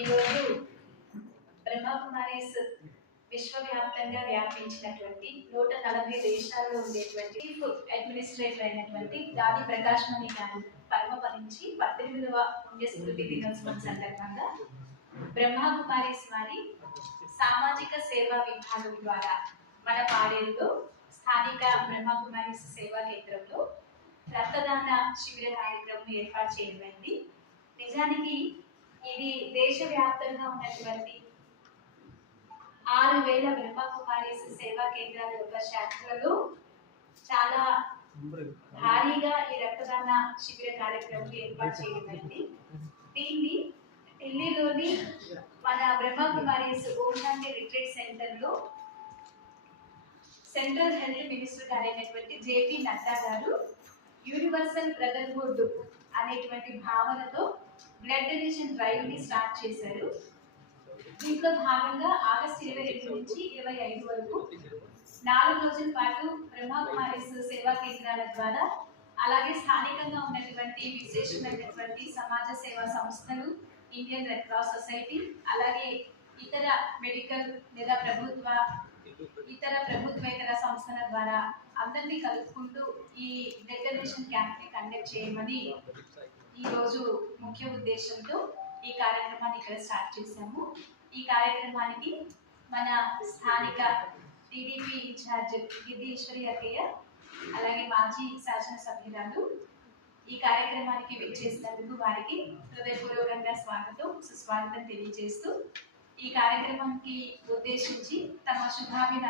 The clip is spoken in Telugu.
ఈరోజు బ్రహ్మకుమారీస్ విశ్వవ్యాప్తంగా వ్యాపించినటువంటి 140 దేశాల్లో ఉండేటువంటి చీఫ్ అడ్మినిస్ట్రేటర్ అయినటువంటి దాది ప్రకాష్ మణి గారు పరమపదించి 18వ పుణ్యస్మృతి దినోత్సవం సందర్భంగా బ్రహ్మకుమారీస్ వారి సామాజిక సేవా విభాగం ద్వారా మన పాడేరులో స్థానిక బ్రహ్మకుమారీస్ సేవా కేంద్రంలో రక్తదాన శిబిర కార్యక్రమం ఏర్పాటు చేయబడింది. నిజానికి ఇది దేశవ్యాప్తంగా ఉన్నటువంటి 6,000 బ్రహ్మకుమారీస్ సేవా కేంద్రాల యొక్క శాఖలలో చాలా భారీగా ఈ రక్తదాన శిబిర కార్యక్రమం ఏర్పాటు చేయబడింది. దీన్ని ఢిల్లీలోని మన బ్రహ్మకుమారీస్ ఓషాంతి రిట్రీట్ సెంటర్లో central health minister గారైనటువంటి JP Nadda గారు యూనివర్సల్ బ్రదర్హుడ్ అనేటువంటి భావనతో బ్లడ్ డొనేషన్ డ్రైవ్ ని స్టార్ట్ చేశారు. దీంట్లో భాగంగా ఆగస్టు 22 నుంచి 25 వరకు 4 రోజుల పాటు బ్రహ్మకుమారీస్ సేవా కేంద్రాల ద్వారా అలాగే స్థానికంగా ఉన్నటువంటి విశేషమైనటువంటి సమాజ సేవా సంస్థలు, ఇండియన్ రెడ్ క్రాస్ సొసైటీ, అలాగే ఇతర మెడికల్ లేదా ఇతర ప్రభుత్వేతర సంస్థల ద్వారా అందరినీ కలుపుకుంటూ ఈ బ్లడ్ డొనేషన్ క్యాంప్ ని కండక్ట్ చేయమని ఈ రోజు ముఖ్య ఉద్దేశంతో ఈ కార్యక్రమాన్ని ఇక్కడ స్టార్ట్ చేశాము. ఈ కార్యక్రమానికి మన స్థానిక టీడీపీ ఇన్ఛార్జ్ గిద్దీశ్వరి అక్కయ్య, అలాగే మాజీ శాసనసభ్యురాలు ఈ కార్యక్రమానికి విచ్చేసినందుకు వారికి హృదయపూర్వకంగా సుస్వాగతం తెలియజేస్తూ ఈ కార్యక్రమానికి ఉద్దేశించి తమ శుభాభినందనలు